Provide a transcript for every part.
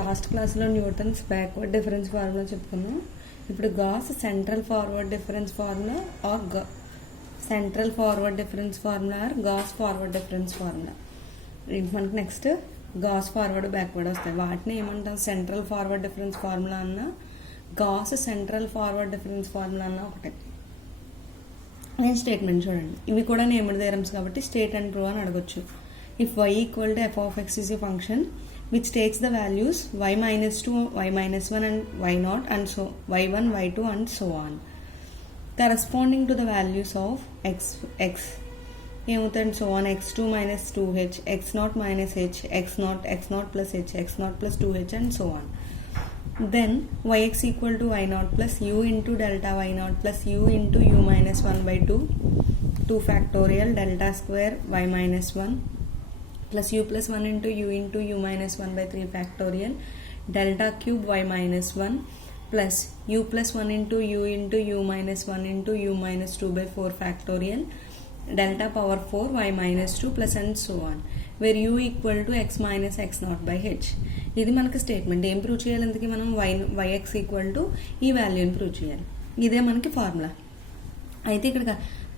Last క్లాస్లో Newton's backward difference formula చెప్పుకున్నాం. ఇప్పుడు Gauss central forward difference formula or central forward difference formula or Gauss forward difference formula. మనకి next Gauss forward backward వస్తాయి. వాటిని ఏమంటాం? Central forward difference formula అన్న Gauss central forward difference formula అన్న ఒకటే. నేను స్టేట్మెంట్ చూడండి, ఇవి కూడా నేమ్డ్ థియరమ్స్ కాబట్టి స్టేట్ అండ్ ప్రూవ్ అని అడగొచ్చు. If y equal to f of x is a function which takes the values y minus 2, y minus 1 and y naught and so y1, y2 and so on corresponding to the values of x ఏమవుతుంది? so on x2 minus 2h, x0 minus h, x0 plus h, x0 plus 2h and so on. Then yx equal to y0 plus u into delta y0 plus u into u minus 1 by 2 factorial delta square y minus 1 plus u plus 1 into u minus 1 by 3 factorial delta cube y minus 1 plus u plus 1 into u minus 1 into u minus 2 by 4 factorial delta power 4 y minus 2 plus and so on where u equal to x minus x naught by h. ఇది మనకి statement. ఏం prove చేయాలి? అందుకే మనం yx equal to ఈ వాల్యూని prove చేయాలి. ఇదే మనకి ఫార్ములా. అయితే ఇక్కడ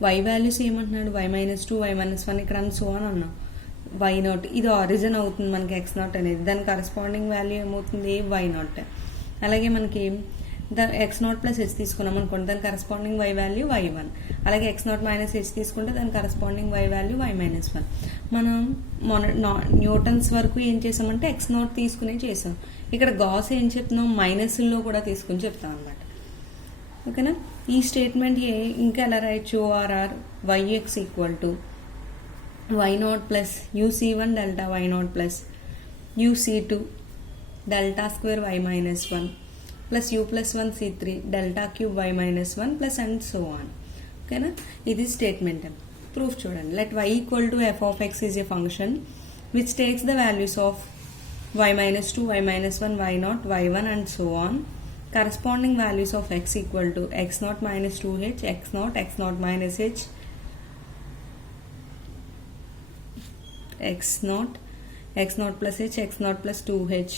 y వాల్యూస్ ఏమంటున్నాడు? y minus 2, y minus 1 ఇక్కడ అని సో అని అన్నాం. y0 ఇది ఆరిజిన్ అవుతుంది మనకి x0 అనేది, దాని కరస్పాండింగ్ వాల్యూ ఏమవుతుంది? y0. అలాగే మనకి x0 ప్లస్ h తీసుకున్నాం అనుకోండి, దాని కరస్పాండింగ్ y వాల్యూ y1. అలాగే x0 మైనస్ h తీసుకుంటే దాని corresponding y value y minus 1. మనం న్యూటన్స్ వరకు ఏం చేసామంటే x0 తీసుకుని చేసాం. ఇక్కడ గాస్ ఏం చెప్తున్నాం? మైనస్లో కూడా తీసుకుని చెప్తాం అనమాట. ఓకేనా? ఈ స్టేట్మెంట్ ఇంకా ఎలా రాయొచ్చు? RR yx equal to y0 plus uc1 delta y0 plus uc2 delta square y minus 1 plus u plus 1 c3 delta cube y minus 1 plus and so on. ఓకేనా? ఇది స్టేట్మెంట్. ప్రూఫ్ చూడండి. let y equal to f of x is a function which takes the values of y minus 2, y minus 1, y0, y1 and so on. Corresponding values of x equal to x0 minus 2h, x0 minus h, x0 plus h, x0 plus 2h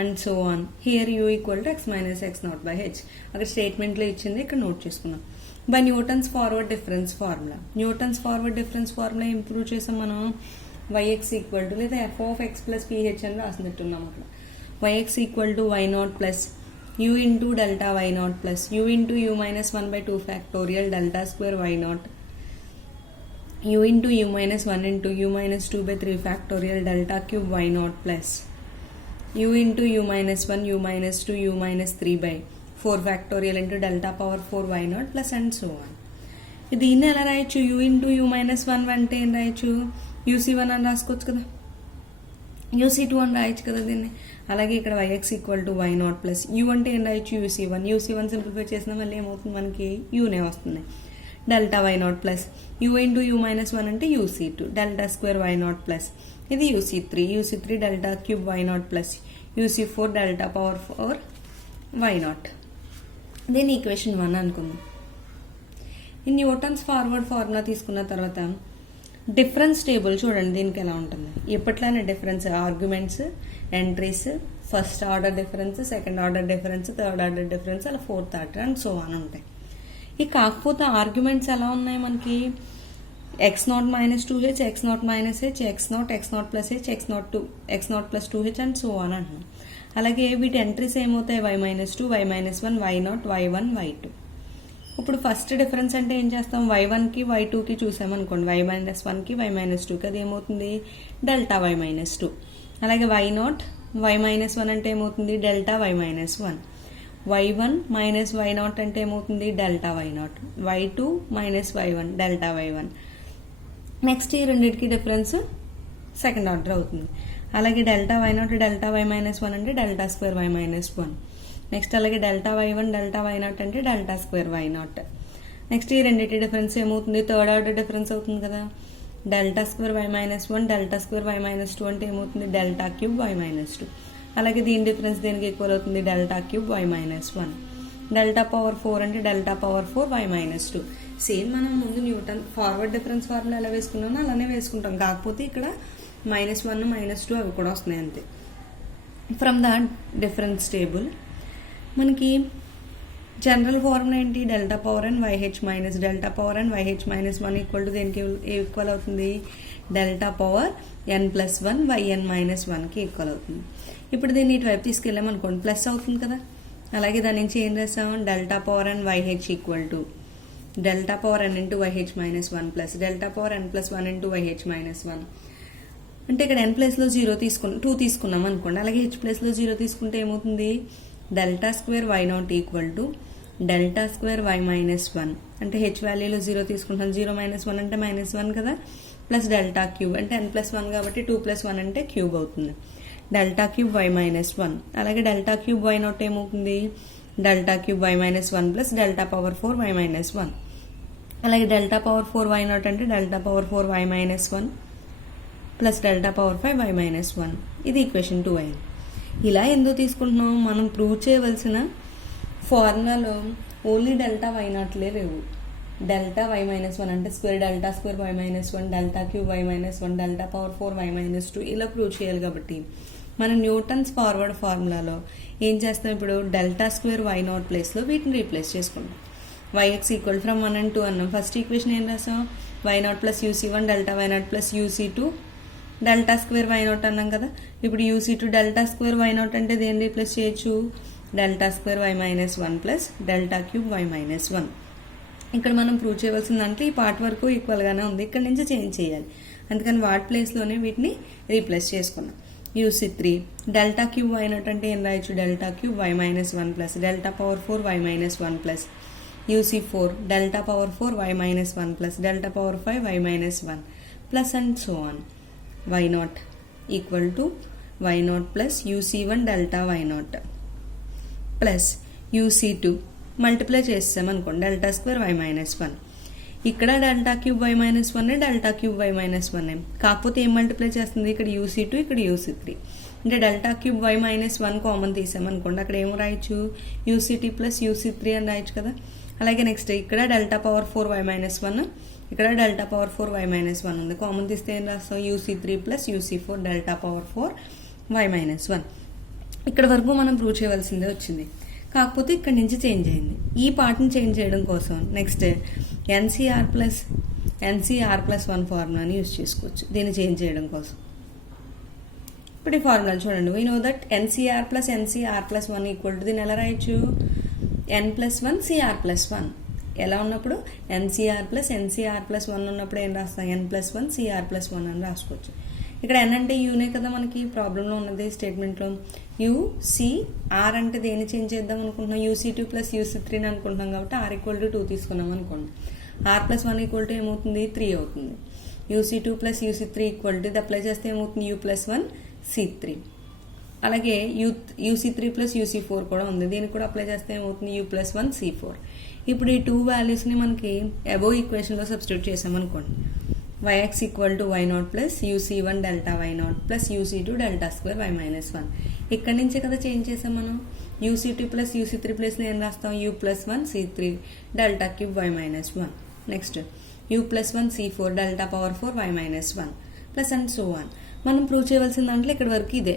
and so on. Here u equal to x minus x0 by h. అక్కడ స్టేట్మెంట్లో ఇచ్చింది, ఇక్కడ note చేసుకున్నాం. By Newton's forward difference formula. Newton's forward difference formula improve చేసాం మనం. yx equal to లేదా f of x plus ph అని రాసినట్టున్నాం అక్కడ. yx equal to y0 plus u into delta y0 plus u into u minus 1 by 2 factorial delta square y0 u into u minus 1 into u minus 2 by 3 factorial delta cube y0 plus u into u minus 1, u minus 2, u minus 3 by 4 factorial into delta power 4 y0 plus and so on. దీన్ని ఎలా రాయొచ్చు? u into u minus 1 అంటే ఏం రాయొచ్చు? uc1 అని రాసుకోవచ్చు కదా, uc2 అని రాయొచ్చు కదా దీన్ని. అలాగే ఇక్కడ yx equal to y0 plus u అంటే ఏం రాయొచ్చు? uc1 సింప్లిఫై చేసిన మళ్ళీ ఏమవుతుంది? మనకి uనే వస్తుంది. Delta y0 plus u into u minus 1 అంటే uc2 delta square y0 plus ఇది uc3 delta cube y0 plus uc4 delta power 4 y0. దీని ఈక్వేషన్ 1 అనుకుందాం. ఈ న్యూటన్స్ ఫార్వర్డ్ ఫార్ములా తీసుకున్న తర్వాత డిఫరెన్స్ టేబుల్ చూడండి దీనికి ఎలా ఉంటుంది. ఎప్పట్లానే difference arguments, entries, first order difference, second order difference, third order difference, అలా ఫోర్త్ ఆర్డర్ అండ్ సో అని ఉంటాయి. ఈ కాకపోతే ఆర్గ్యుమెంట్స్ ఎలా ఉన్నాయి మనకి? x0 minus 2h, x0 minus h, x0 plus h, x0 plus 2h and so on అంటున్నాం. అలాగే వీటి ఎంట్రీస్ ఏమవుతాయి? y minus 2, y minus 1, y0, y1, y2. ఇప్పుడు ఫస్ట్ డిఫరెన్స్ అంటే ఏం చేస్తాం? y1కి y2కి చూసామనుకోండి, y minus 1కి y minus 2కి అది ఏమవుతుంది? Delta y minus 2. అలాగే y0, y minus 1 అంటే ఏమవుతుంది? Delta y minus 1. y1 minus y0 అంటే ఏమవుతుంది? Delta y0. y2 minus y1 delta y1. Next ఈ రెండింటికి డిఫరెన్స్ సెకండ్ ఆర్డర్ అవుతుంది. అలాగే delta y0 delta y minus 1 అంటే delta square y minus 1. Next అలాగే డెల్టా y1 డెల్టా y0 అంటే delta square y0. Next ఈ రెండింటి డిఫరెన్స్ ఏమవుతుంది? థర్డ్ ఆర్డర్ డిఫరెన్స్ అవుతుంది కదా. Delta square y minus 1 delta square y minus 2 అంటే ఏమవుతుంది? Delta cube y minus 2. అలాగే దీని డిఫరెన్స్ దేనికి ఈక్వల్ అవుతుంది? Delta cube y minus 1. Delta power 4 అంటే delta power 4 y minus 2. Same మనం ముందు న్యూటన్ ఫార్వర్డ్ డిఫరెన్స్ ఫార్ములా ఎలా వేసుకున్నామో అలానే వేసుకుంటాం. కాకపోతే ఇక్కడ -1, -2 అవి కూడా వస్తున్నాయి అంతే. ఫ్రమ్ ద డిఫరెన్స్ టేబుల్ మనకి జనరల్ ఫార్ములా ఏంటి, delta power n yh minus delta power n yh minus 1 equal to దేనికి ఈక్వల్ అవుతుంది, delta power n plus 1 yn minus 1కి ఈక్వల్ అవుతుంది. ఇప్పుడు దీన్ని ఇటువైపు తీసుకెళ్ళామనుకోండి ప్లస్ అవుతుంది కదా. అలాగే దాని నుంచి ఏం చేస్తాం, delta power n yh equal to delta power n into yh minus 1 plus delta power n plus 1 into yh minus 1. అంటే ఇక్కడ ఎన్ ప్లేస్లో 2 తీసుకున్నాం అనుకోండి. అలాగే హెచ్ ప్లేస్లో 0 తీసుకుంటే ఏమవుతుంది, delta square y naught equal to delta square y minus 1. అంటే హెచ్ వాల్యూలో 0 తీసుకుంటాం, 0 మైనస్ 1 అంటే మైనస్ 1 కదా, ప్లస్ డెల్టా క్యూబ్ అంటే n ప్లస్ 1 కాబట్టి 2 ప్లస్ 1 అంటే క్యూబ్ అవుతుంది, డెల్టా క్యూబ్ వై మైనస్ 1. అలాగే డెల్టా క్యూబ్ వై నాట్ ఏమవుతుంది, delta cube y minus 1 plus delta power 4 y minus 1. అలాగే డెల్టా పవర్ 4 వై నాట్ అంటే delta power 4 y minus 1 plus delta power 5 y minus 1. ఇది equation 2 అయింది. ఇలా ఎందుకు తీసుకుంటున్నాం, మనం ప్రూవ్ చేయవలసిన ఫార్ములాలో ఓన్లీ డెల్టా వై నాట్లే లేవు. డెల్టా వై మైనస్ 1 అంటే square delta square y minus 1, delta cube y minus 1, delta power 4 y minus 2 ఇలా ప్రూవ్ చేయాలి. కాబట్టి మనం న్యూటన్స్ ఫార్వర్డ్ ఫార్ములాలో ఏం చేస్తాం, ఇప్పుడు డెల్టా స్క్వేర్ వై నాట్ ప్లేస్లో వీటిని రీప్లేస్ చేసుకుంటాం. వైఎక్స్ ఈక్వల్ ఫ్రమ్ 1 and 2 అన్నాం. ఫస్ట్ ఈక్వేషన్ ఏం రాసాం, వై నాట్ ప్లస్ యూసీ1 డెల్టా వై నాట్ ప్లస్ యూసీ2 డెల్టా స్క్వేర్ వై నాట్ అన్నాం కదా. ఇప్పుడు యూసీ2 డెల్టా స్క్వేర్ వై నాట్ అంటే దేన్ని రీప్లేస్ చేయొచ్చు, delta square y minus 1 plus delta cube y minus 1. ఇక్కడ మనం ప్రూవ్ చేయవలసిన దాంట్లో ఈ పార్ట్ వరకు ఈక్వల్గానే ఉంది, ఇక్కడ నుంచి చేంజ్ చేయాలి. అందుకని వాట్ ప్లేస్లోనే వీటిని రీప్లేస్ చేసుకున్నాం. యూసీ3 డెల్టా క్యూబ్ వై నాట్ అంటే ఏం రాయొచ్చు, delta cube y minus 1 plus delta power 4 y minus 1 plus యూసీ4 delta power 4 y minus 1 plus delta power 5 y minus 1 plus and so on. Y naught equal to y naught plus యూసీ1 delta y naught plus యూసీ2 multiply చేస్తాం అనుకోండి, delta square y minus 1. ఇక్కడ delta cube y minus 1 delta cube y minus 1. కాకపోతే ఏం multiply చేస్తుంది, ఇక్కడ యూసీ2 ఇక్కడ యూసీ3. అంటే delta cube y minus 1 common తీసామనుకోండి, అక్కడ ఏమో రాయొచ్చు, యూసీ2 ప్లస్ యూసీ3 అని రాయొచ్చు కదా. అలాగే నెక్స్ట్ ఇక్కడ డెల్టా పవర్ 4 వై మైనస్ 1, ఇక్కడ డెల్టా పవర్ 4 వై మైనస్ 1 ఉంది. కామన్ తీస్తే ఏం రాస్తాం, యూసీ3 ప్లస్ యూసీ4 డెల్టా పవర్ 4 వై మైనస్ 1. ఇక్కడ వరకు మనం ప్రూవ్ చేయవలసిందే వచ్చింది, కాకపోతే ఇక్కడ నుంచి చేంజ్ అయింది. ఈ పార్ట్ని చేంజ్ చేయడం కోసం నెక్స్ట్ ఎన్సీఆర్ ప్లస్ 1 ఫార్ములాని యూజ్ చేసుకోవచ్చు దీన్ని చేంజ్ చేయడం కోసం. ఇప్పుడు ఈ ఫార్ములా చూడండి, we know that nCr plus 1 equal to దీన్ని ఎలా రాయొచ్చు, n ప్లస్ 1 సిఆర్ ప్లస్ 1. ఎలా ఉన్నప్పుడు ఎన్సీఆర్ ప్లస్ 1 ఉన్నప్పుడు ఏం రాస్తాం, n ప్లస్ 1 సిఆర్ ప్లస్ 1 అని రాసుకోవచ్చు. ఇక్కడ n అంటే యూనే కదా మనకి ప్రాబ్లంలో ఉన్నది స్టేట్మెంట్లో. యూసీఆర్ అంటే దేన్ని చేంజ్ చేద్దాం అనుకుంటున్నాం, యూసీ2 ప్లస్ యూసీ3 అనుకుంటున్నాం కాబట్టి r ఈక్వల్ టు 2 తీసుకున్నాం అనుకోండి. r ప్లస్ 1 ఈక్వల్ టు ఏమవుతుంది, 3 అవుతుంది. యూసీ2 ప్లస్ యూసీ3 ఈక్వల్ టు ఇది అప్లై చేస్తే ఏమవుతుంది, యూ ప్లస్ 1 C3. అలాగే యూసీ3 ప్లస్ యూసీ4 కూడా ఉంది, దీనికి కూడా అప్లై చేస్తే ఏమవుతుంది, యూ ప్లస్ 1 C4. ఇప్పుడు ఈ 2 వాల్యూస్ని మనకి అబోవ్ ఈక్వేషన్లో సబ్స్టిట్యూట్ చేసామనుకోండి, yx equal to y naught plus యూసీ1 డెల్టా వై నాట్ ప్లస్ యూసీ2 డెల్టా స్క్వేర్ వై మైనస్ 1. ఇక్కడి నుంచే కదా చేంజ్ చేసాం మనం. యూసీ2 ప్లస్ యూసీ3 ప్లస్ని ఏం రాస్తాం, u plus 1 C3 delta cube y minus 1. Next u plus 1 C4 delta power 4 y minus 1 plus and so on. మనం ప్రూవ్ చేయవలసిన దాంట్లో ఇక్కడ వరకు ఇదే,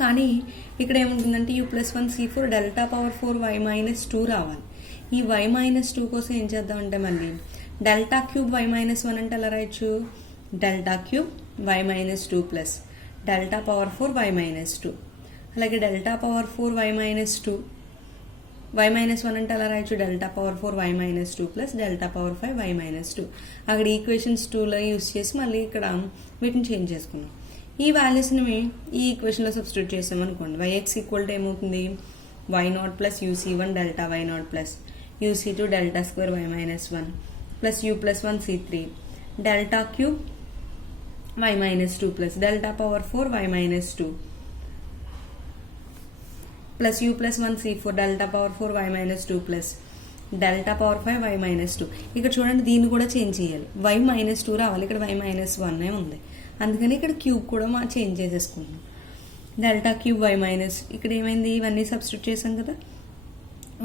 కానీ ఇక్కడ ఏముంటుందంటే u plus 1 C4 delta power 4 y minus 2 రావాలి. ఈ వై మైనస్ 2 కోసం ఏం చేద్దామంటే మళ్ళీ డెల్టా క్యూబ్ వై మైనస్ 1 అంటే ఎలా రాయొచ్చు, delta cube y minus 2 plus delta power 4 y minus 2. అలాగే delta power 4 y minus 2 y minus 1 అంటే ఎలా రాయొచ్చు, delta power 4 y minus 2 plus delta power 5 y minus 2. అక్కడ ఈక్వేషన్స్ 2లో యూస్ చేసి మళ్ళీ ఇక్కడ వీటిని చేంజ్ చేసుకున్నాం. ఈ వాల్యూస్ని ఈ ఈక్వేషన్లో సబ్స్టిట్యూట్ చేసామనుకోండి, వైఎక్స్ ఈక్వల్ టు ఏమవుతుంది, వై నాట్ ప్లస్ యూసీ1 డెల్టా వై నాట్ ప్లస్ యూసీ2 delta square y minus 1 plus you plus 1 C3 delta cube y minus 2 plus delta power 4 y minus 2 plus you plus 1 C4 delta power 4 y minus 2 plus delta power 5 y minus 2. ఇక్కడ చూడండి, దీన్ని కూడా change చేయాలి, why minus 2 రావాలి, ఇక్కడ why minus 1 ఉంది. అందుకని ఇక్కడ క్యూబ్ కూడా చేంజ్ చేసేసుకుంటున్నాం. డెల్టా క్యూబ్ వై మైనస్, ఇక్కడ ఏమైంది, ఇవన్నీ సబ్స్టిట్యూట్ చేసాం కదా,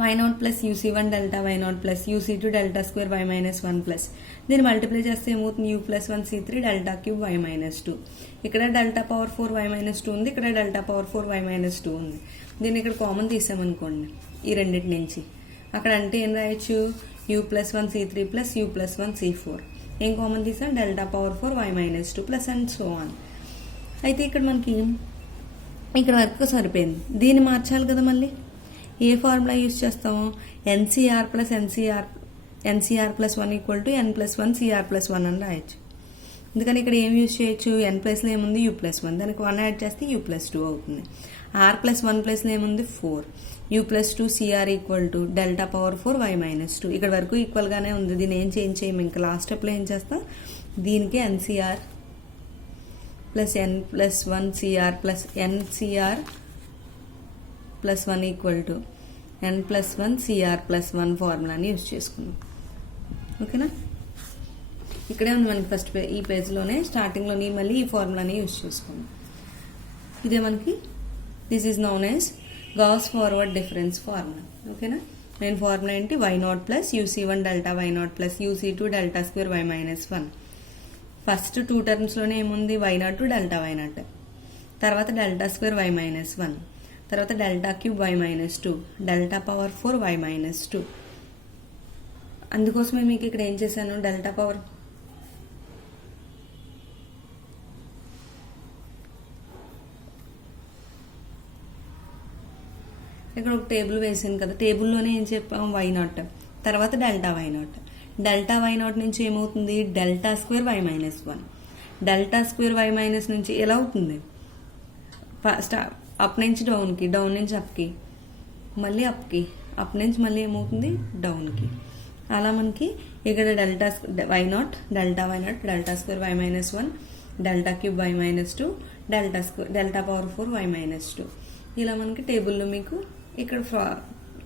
y0 ప్లస్ యూసీ1 డెల్టా y0 ప్లస్ యూసీ2 delta square y minus 1 plus దీన్ని మల్టిప్లై చేస్తే ఏమవుతుంది u plus 1 c3 delta cube y minus 2. ఇక్కడ డెల్టా పవర్ 4 y మైనస్ 2 ఉంది, ఇక్కడ డెల్టా పవర్ 4 y మైనస్ 2 ఉంది. దీన్ని ఇక్కడ కామన్ తీసామనుకోండి ఈ రెండింటి నుంచి. అక్కడ అంటే ఏం రాయొచ్చు, u plus 1 c3 plus u plus 1 c4. ఏం కామన్ తీసాం, delta power 4 y minus 2 plus and so on. అయితే ఇక్కడ మనకి ఇక్కడ వరకు సరిపోయింది. దీన్ని మార్చాలి కదా మళ్ళీ. ఏ ఫార్ములా యూజ్ చేస్తాము, nCr plus NCR plus 1 equal to n plus 1 CR plus 1 అని రాయొచ్చు. అందుకని ఇక్కడ ఏం యూజ్ చేయొచ్చు, ఎన్ ప్లస్లో ఏముంది u ప్లస్ 1, దానికి 1 యాడ్ చేస్తే u ప్లస్ 2 అవుతుంది. ఆర్ ప్లస్ 1 ప్లస్లో ఏముంది 4, u plus 2 CR equal to delta power 4 y minus 2. ఇక్కడ వరకు ఈక్వల్గానే ఉంది, దీన్ని ఏం చేంజ్ చేయము. ఇంకా లాస్ట్ స్టెప్లో ఏం చేస్తాం, దీనికి n c r plus n plus 1 CR plus NCR plus 1 equal to n plus 1 CR plus 1 ఫార్ములాని యూజ్ చేసుకున్నాం. ఓకేనా, ఇక్కడే ఉంది మనకి ఫస్ట్ ఈ పేజ్లోనే స్టార్టింగ్లోని మళ్ళీ ఈ ఫార్ములాని యూజ్ చేసుకున్నాం. ఇదే మనకి this is known as Gauss forward difference formula. ఓకేనా, మెయిన్ ఫార్ములా ఏంటి, y0 ప్లస్ యూసీ1 డెల్టా y0 ప్లస్ యూసీ2 delta square y minus 1. First 2 టర్మ్స్లోనే ఏముంది, y0 డెల్టా y0, తర్వాత డెల్టా స్క్వేర్ y మైనస్ 1, తర్వాత delta cube y minus 2, delta power 4 y minus 2. అందుకోసమే మీకు ఇక్కడ ఏం చేశాను, డెల్టా పవర్ ఇక్కడ ఒక టేబుల్ వేసాను కదా, టేబుల్లోనే ఏం చెప్పాము, y0 తర్వాత డెల్టా y0. డెల్టా y0 నుంచి ఏమవుతుంది, delta square y minus 1. Delta square y minus నుంచి ఎలా అవుతుంది, అప్ నుంచి డౌన్కి, డౌన్ నుంచి అప్కి, మళ్ళీ అప్కి, అప్ నుంచి మళ్ళీ ఏమవుతుంది డౌన్కి. అలా మనకి ఇక్కడ delta y0 delta square y minus 1, delta cube y minus 2, delta power 4 y minus 2. ఇలా మనకి టేబుల్లో మీకు ఇక్కడ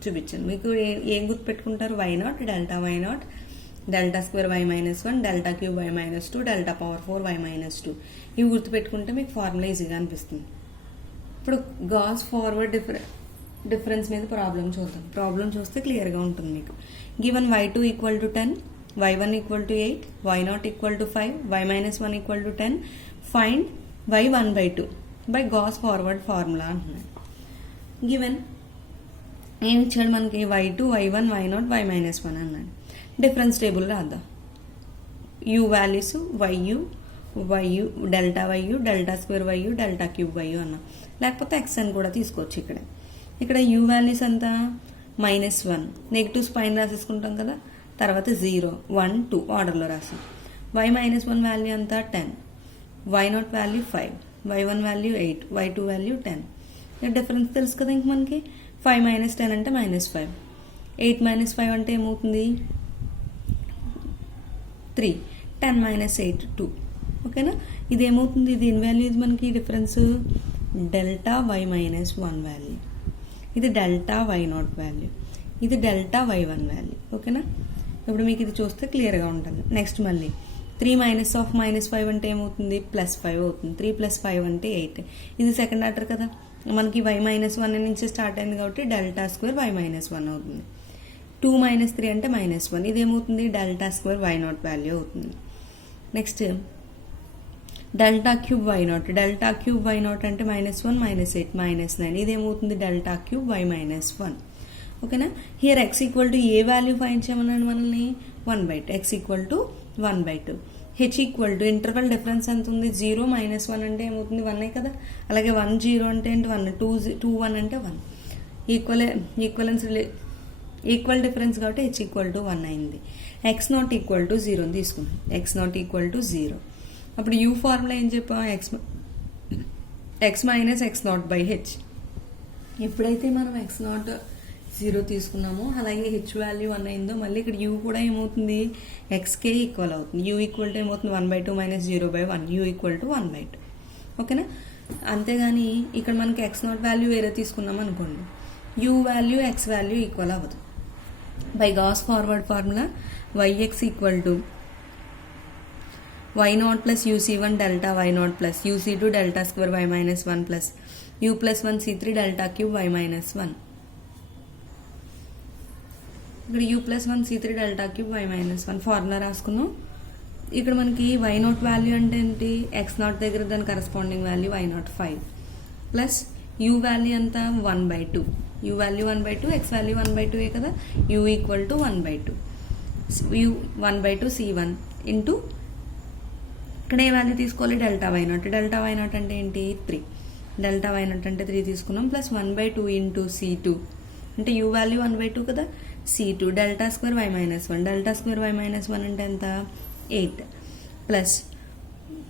చూపించాను. మీకు ఏం గుర్తుపెట్టుకుంటారు, y0 delta square y minus 1, delta cube y minus 2, delta power 4 y minus 2. ఇవి గుర్తుపెట్టుకుంటే మీకు ఫార్ములా ఈజీగా అనిపిస్తుంది. ఇప్పుడు గాస్ ఫార్వర్డ్ డిఫరెన్స్ మీద ప్రాబ్లం చూద్దాం. ప్రాబ్లం చూస్తే క్లియర్గా ఉంటుంది మీకు. Given y2 equal to 10, y1 equal to 8, y0 equal to 5, y minus 1 equal to 10, find y1/2 by Gauss forward formula అంటున్నాడు. గివెన్ ఏమి ఇచ్చాడు మనకి, y2, y1, y0, y minus 1 అన్నాడు. డిఫరెన్స్ టేబుల్ రాద్దాం. u వాల్యూస్yu డెల్టాyu డెల్టా స్క్వేర్yu డెల్టా క్యూబ్yu అన్నాం. లేకపోతే x అని కూడా తీసుకోవచ్చు. ఇక్కడ u వాల్యూస్ అంతా -1, నెగిటివ్స్ పైన రాసేసుకుంటాం కదా, తర్వాత 0, 1, 2 ఆర్డర్లో రాసాం. y మైనస్ 1 వాల్యూ అంతా 10, y0 value 5, y1 value 8, y2 value 10. ఇక్కడ డిఫరెన్స్ తెలుసు కదా ఇంక మనకి. 5 మైనస్ 10 అంటే -5, 8 మైనస్ 5 అంటే ఏమవుతుంది 3, 10 మైనస్ 8 2. ఓకేనా, ఇది ఏమవుతుంది, దీని వాల్యూ ఇది మనకి difference delta y minus 1 value, ఇది డెల్టా y0 వాల్యూ, ఇది డెల్టా y1 వాల్యూ. ఓకేనా, ఇప్పుడు మీకు ఇది చూస్తే క్లియర్గా ఉంటుంది. నెక్స్ట్ మళ్ళీ 3 మైనస్ ఆఫ్ -5 అంటే ఏమవుతుంది, +5 అవుతుంది. 3 + 5 అంటే 8. ఇది సెకండ్ ఆర్డర్ కదా, మనకి y మైనస్ 1 నుంచి స్టార్ట్ అయింది కాబట్టి డెల్టా స్క్వేర్ y మైనస్ 1 అవుతుంది. 2 మైనస్ 3 అంటే -1, ఇది ఏమవుతుంది డెల్టా స్క్వేర్ y0 వాల్యూ అవుతుంది. నెక్స్ట్ డెల్టా క్యూబ్ y0 అంటే -1 -8 -9, ఇది ఏమవుతుంది డెల్టా క్యూబ్ y మైనస్ 1. ఓకేనా, హియర్ x ఈక్వల్ టు ఏ వాల్యూ ఫైండ్ చేయమన్నాను మనల్ని, 1/2, x equal to 1/2. h equal to interval difference ఎంత ఉంది, 0 - 1 అంటే ఏమవుతుంది 1 కదా, అలాగే 1 0 అంటే ఏంటి 1, 2 1 అంటే 1. ఈక్వల్ డిఫరెన్స్ కాబట్టి h ఈక్వల్ టు 1 అయింది. x0 ఈక్వల్ టు 0 తీసుకున్నాం, x0 ఈక్వల్ టు 0. అప్పుడు u ఫార్ములా ఏం చెప్పాం, x మైనస్ x0/h. ఎప్పుడైతే మనం x0 0 తీసుకున్నామో అలాగే h వాల్యూ 1 అయిందో మళ్ళీ ఇక్కడ u కూడా ఏమవుతుంది xకే ఈక్వల్ అవుతుంది. u ఈక్వల్ టు ఏమవుతుంది 1/2 మైనస్ 0/1, u ఈక్వల్ టు 1/2. ఓకేనా, అంతేగాని ఇక్కడ మనకి x0 వాల్యూ వేరే తీసుకున్నాం అనుకోండి, u value x value equal అవ్వదు. By Gauss forward formula yx equal to y0 plus యూసీ1 డెల్టా y0 ప్లస్ యూసీ2 delta square y minus 1 plus u plus 1 c3 delta cube y minus 1. ఇక్కడ u+1 c3 delta cube y-1 formula రాసుకున్నాం. ఇక్కడ మనకి y0 value అంటే ఏంటి, x0 దగ్గర దాని corresponding value y0 5 plus u value అంత 1/2, u వాల్యూ 1/2, x వాల్యూ 1/2 కదా, u equal to 1/2 u 1/2 c1 into ఇక్కడ ఏ వాల్యూ తీసుకోవాలి, డెల్టా y0 అంటే ఏంటి 3, డెల్టా y0 అంటే 3 తీసుకున్నాం ప్లస్ 1/2 ఇంటూ c2 అంటే u వాల్యూ 1/2 కదా, c2 delta square y-1, delta square y-1 అంటే ఎంత 8 ప్లస్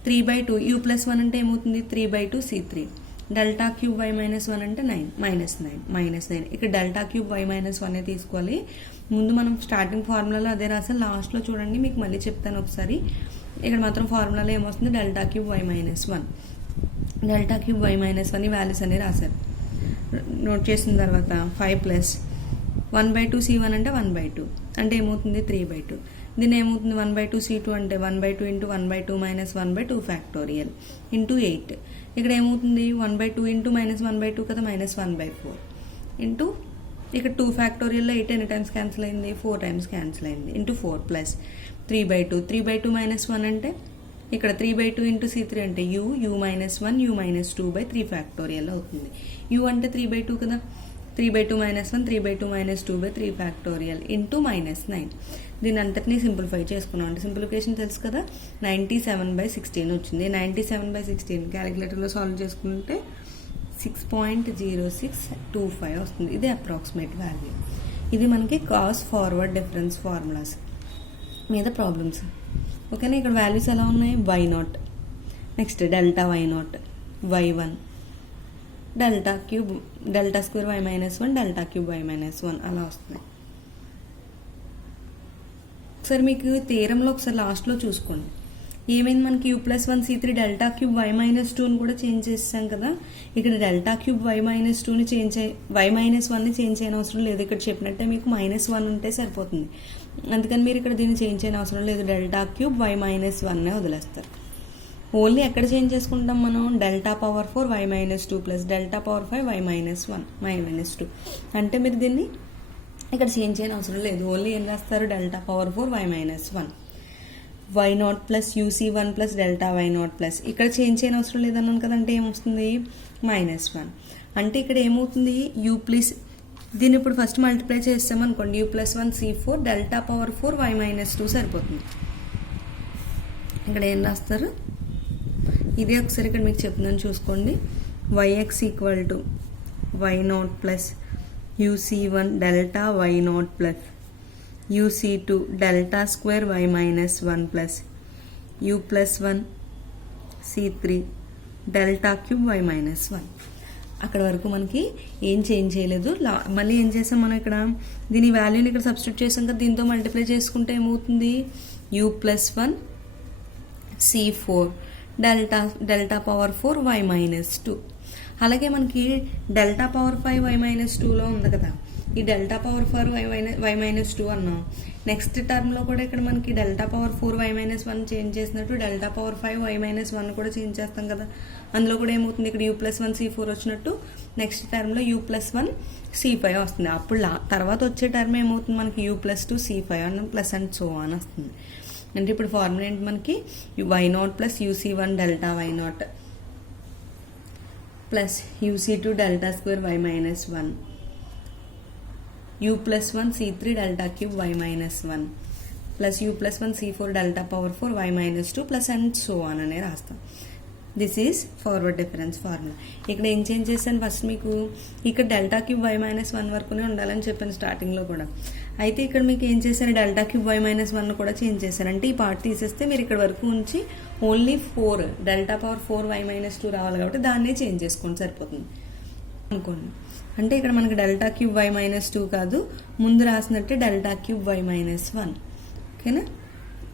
3/2 u+1 అంటే ఏమవుతుంది 3/2 c3 డెల్టా క్యూబ్ y-1 అంటే 9 ఇక్కడ డెల్టా క్యూబ్ y-1 తీసుకోవాలి. ముందు మనం స్టార్టింగ్ ఫార్ములాలో అదే రాసాం, లాస్ట్లో చూడండి మీకు మళ్ళీ చెప్తాను ఒకసారి. ఇక్కడ మాత్రం ఫార్ములాలో ఏమొస్తుంది delta cube y-1, delta cube y-1 ఈ వాల్యూస్ అనేవి రాశారు. నోట్ చేసిన తర్వాత 5 ప్లస్ 1/2 c1 అంటే 1/2 అంటే ఏమవుతుంది 3/2, దీని ఏమవుతుంది 1/2 c2 అంటే 1/2 ఇంటూ 1/2 మైనస్ 1/2 ఫ్యాక్టోరియల్ ఇంటూ 8. ఇక్కడ ఏమవుతుంది 1/2 ఇంటూ మైనస్ 1/2 కదా, మైనస్ 1/4 ఇంటూ ఇక్కడ 2 ఫ్యాక్టోరియల్లో 8 ఎన్ని టైమ్స్ క్యాన్సిల్ అయింది, 4 టైమ్స్ క్యాన్సిల్ అయింది ఇంటూ 4 ప్లస్ 3/2 మైనస్ 1 అంటే ఇక్కడ 3/2 ఇంటూ c3 అంటే u -1 u -2/3 ఫ్యాక్టోరియల్ అవుతుంది. u అంటే 3/2 కదా, 3/2 - 1 3/2 - 2/3 ఫ్యాక్టోరియల్ ఇంటూ -9. దీని అంతటినీ సింప్లిఫై చేసుకున్నాం అంటే సింప్లిఫికేషన్ తెలుసు కదా, 97/16 వచ్చింది. 97/16 క్యాలిక్యులేటర్లో సాల్వ్ చేసుకుంటే 6.0625 వస్తుంది. ఇది అప్రాక్సిమేట్ వాల్యూ. ఇది మనకి కాస్ ఫార్వర్డ్ డిఫరెన్స్ ఫార్ములాస్ మీద ప్రాబ్లమ్స్. ఓకేనా, ఇక్కడ వాల్యూస్ ఎలా ఉన్నాయి, y0, next delta y0, y1, delta cube delta square y-1, delta cube y-1 అలా వస్తున్నాయి. ఒకసారి మీకు థీరంలో ఒకసారి లాస్ట్లో చూసుకోండి ఏమైంది, మనకి u+1 c3 డెల్టా క్యూబ్ y-2ని కూడా చేంజ్ చేసాం కదా. ఇక్కడ డెల్టా క్యూబ్ y-2ని చేంజ్ y-1ని చేంజ్ చేయని అవసరం లేదు. ఇక్కడ చెప్పినట్టే మీకు -1 ఉంటే సరిపోతుంది, అందుకని మీరు ఇక్కడ దీన్ని చేంజ్ చేయని అవసరం లేదు. డెల్టా క్యూబ్ y-1నే వదిలేస్తారు. ఓన్లీ ఎక్కడ చేంజ్ చేసుకుంటాం మనం, delta power 4 y-2 plus delta power 5 y-1 అంటే మీరు దీన్ని ఇక్కడ చేంజ్ చేయని అవసరం లేదు. ఓన్లీ ఏం చేస్తారు, delta power 4 y-1 y0 plus uc1 plus delta y0 plus ఇక్కడ చేంజ్ చేయని అవసరం లేదన్నాను కదంటే ఏమొస్తుంది -1 అంటే ఇక్కడ ఏమవుతుంది u ప్లస్ దీన్ని ఇప్పుడు ఫస్ట్ మల్టిప్లై చేస్తామనుకోండి u+1 c4 delta power 4 y-2 సరిపోతుంది. ఇక్కడ ఏం రాస్తారు, ఇదే ఒకసారి ఇక్కడ మీకు చెప్తున్నాను చూసుకోండి. yx equal to y0 plus uc1 delta y0 plus uc2 delta square y-1 plus u+1 c3 delta cube y-1. అక్కడ వరకు మనకి ఏం చేంజ్ చేయలేదు. మళ్ళీ ఏం చేసాం మనం, ఇక్కడ దీని వాల్యూని ఇక్కడ సబ్స్టిట్యూట్ చేసాం కదా, దీంతో మల్టిప్లై చేసుకుంటే ఏమవుతుంది u+1 c4 delta power 4 y-2. అలాగే మనకి డెల్టా పవర్ 5 y-2లో ఉంది కదా, ఈ డెల్టా పవర్ 4 y-2 అన్నాం. నెక్స్ట్ టర్మ్లో కూడా ఇక్కడ మనకి డెల్టా పవర్ 4 y-1 చేంజ్ చేసినట్టు డెల్టా పవర్ 5 y-1 కూడా చేంజ్ చేస్తాం కదా, అందులో కూడా ఏమవుతుంది ఇక్కడ u+1 c4 వచ్చినట్టు నెక్స్ట్ టర్మ్లో u+1 c5 వస్తుంది. అప్పుడు తర్వాత వచ్చే టర్మ్ ఏమవుతుంది మనకి u+2 c5 అని ప్లస్ అండ్ సో అని వస్తుంది. అంటే ఇప్పుడు ఫార్ములా ఏంటి మనకి y0 plus uc1 delta y0 plus uc2 delta square y-1 u+1 c3 delta cube y-1 plus u+1 c4 delta power 4 y-2 plus and so on అనే రాస్తాం. This is forward difference formula. ఇక్కడ ఏం change చేశాను, first మీకు ఇక్కడ delta cube y-1 వరకునే ఉండాలని చెప్పాను స్టార్టింగ్లో కూడా. అయితే ఇక్కడ మీకు ఏం చేశారు, డెల్టా క్యూబ్ y-1 కూడా చేంజ్ చేశారు. అంటే ఈ పార్ట్ తీసేస్తే మీరు ఇక్కడ వరకు ఉంచి ఓన్లీ 4 డెల్టా పవర్ 4 y-2 రావాలి కాబట్టి దాన్నే చేంజ్ చేసుకోండి సరిపోతుంది అనుకోండి. అంటే ఇక్కడ మనకి డెల్టా క్యూబ్ y-2 కాదు, ముందు రాసినట్టే డెల్టా క్యూబ్ y-1. ఓకేనా,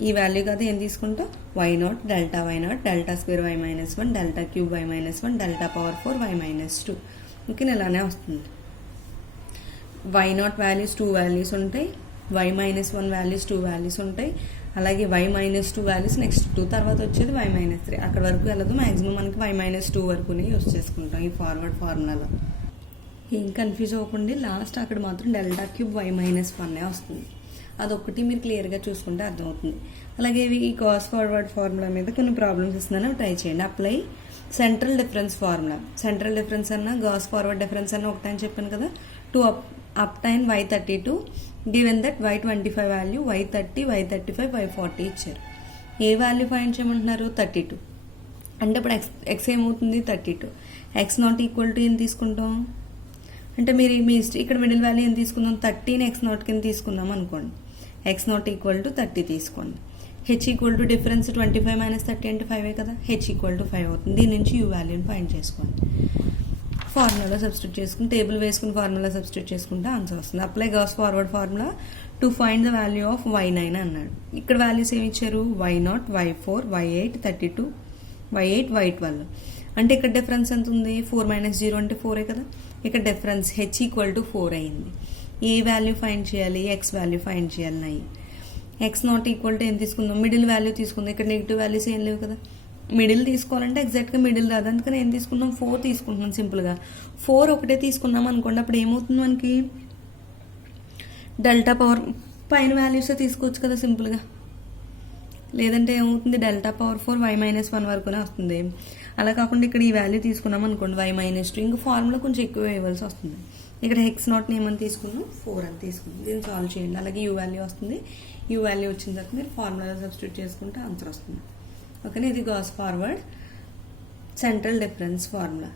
ఈ వాల్యూ కాదు ఏం తీసుకుంటాం, y0 delta y0 delta square y-1 delta cube y-1 delta power 4 y-2. ఓకేనా, ఇలానే వస్తుంది. y0 వాల్యూస్ 2 వాల్యూస్ ఉంటాయి, y-1 వాల్యూస్ 2 వాల్యూస్ ఉంటాయి, అలాగే y-2 వాల్యూస్ నెక్స్ట్ 2 తర్వాత వచ్చేది y-3. అక్కడ వరకు వెళ్ళదు, మ్యాక్సిమం మనకి y-2 వరకునే యూస్ చేసుకుంటాం ఈ ఫార్వర్డ్ ఫార్ములాలో. ఏం కన్ఫ్యూజ్ అవ్వకుండా లాస్ట్ అక్కడ మాత్రం డెల్టా క్యూబ్ వై మైనస్ 1 వస్తుంది. అదొక్కటి మీరు క్లియర్గా చూసుకుంటే అర్థమవుతుంది. అలాగే ఈ కాస్ ఫార్వర్డ్ ఫార్ములా మీద కొన్ని ప్రాబ్లమ్స్ ఇస్తున్నాను, ట్రై చేయండి. Apply central difference formula. Central difference అన్న గాస్ ఫార్వర్డ్ డిఫరెన్స్ అన్న ఒకటే అని చెప్పాను కదా. To obtain y32 given that y25 value y30 y35 y40 ఇచ్చారు. ఏ వాల్యూ ఫైండ్ చేయమంటున్నారు? 32. అంటే ఇప్పుడు ఎక్స్ ఏమవుతుంది? 32. ఎక్స్ నాట్ ఈక్వల్ టు ఏం తీసుకుంటాం అంటే మీరు మీ ఇక్కడ మిడిల్ వాల్యూ ఏం తీసుకుందాం? 30ని ఎక్స్ నాట్ కింద తీసుకుందాం అనుకోండి. ఎక్స్ నాట్ ఈక్వల్ టు 30 తీసుకోండి. H equal to difference 25 minus 30 అంటే 5 కదా. హెచ్ ఈక్వల్ టు 5 అవుతుంది. దీని నుంచి యూ వాల్యూని ఫైండ్ చేసుకోండి. ఫార్ములాలో సబ్స్టిట్యూట్ చేసుకుని టేబుల్ వేసుకుని ఫార్ములా సబ్స్టిట్యూట్ చేసుకుంటే ఆన్సర్ వస్తుంది. Apply Gauss forward formula to find the value of y9 అన్నాడు. ఇక్కడ వాల్యూస్ ఏమి ఇచ్చారు? y0, y4, y8, 32, y8, y12. అంటే ఇక్కడ డిఫరెన్స్ ఎంత ఉంది? 4 మైనస్ 0 అంటే 4 కదా. ఇక్కడ డిఫరెన్స్ హెచ్ ఈక్వల్ టు 4 అయింది. ఏ వాల్యూ ఫైండ్ చేయాలి? ఎక్స్ వాల్యూ ఫైండ్ చేయాలి. నై ఎక్స్ నాట్ ఈక్వల్ టు ఏం తీసుకుందాం? మిడిల్ వాల్యూ తీసుకుందాం. ఇక్కడ నెగిటివ్ వాల్యూస్ ఏం లేవు కదా. మిడిల్ తీసుకోవాలంటే ఎగ్జాక్ట్గా మిడిల్ రాదు, అందుకని ఏం తీసుకుందాం? 4 తీసుకుంటున్నాం సింపుల్గా. 4 ఒకటే తీసుకున్నాం అనుకోండి, అప్పుడు ఏమవుతుంది మనకి? డెల్టా పవర్ పైన వాల్యూసే తీసుకోవచ్చు కదా సింపుల్గా. లేదంటే ఏమవుతుంది? డెల్టా పవర్ 4 y మైనస్ 1 వరకునే వస్తుంది. అలా కాకుండా ఇక్కడ ఈ వాల్యూ తీసుకున్నాం అనుకోండి, y మైనస్ 2. ఇంకా ఫార్ములా కొంచెం ఎక్కువ వేయవలసి వస్తుంది. ఇక్కడ హెక్స్ నాట్ని ఏమని తీసుకున్నాం? 4 అని తీసుకున్నాం. దీన్ని సాల్వ్ చేయండి. అలాగే యూ వాల్యూ వస్తుంది. యూ వాల్యూ వచ్చిన తర్వాత మీరు ఫార్ములాలో సబ్స్టిట్యూట్ చేసుకుంటే ఆన్సర్ వస్తుంది. ఓకేనా? ఇది Gauss forward central difference formula.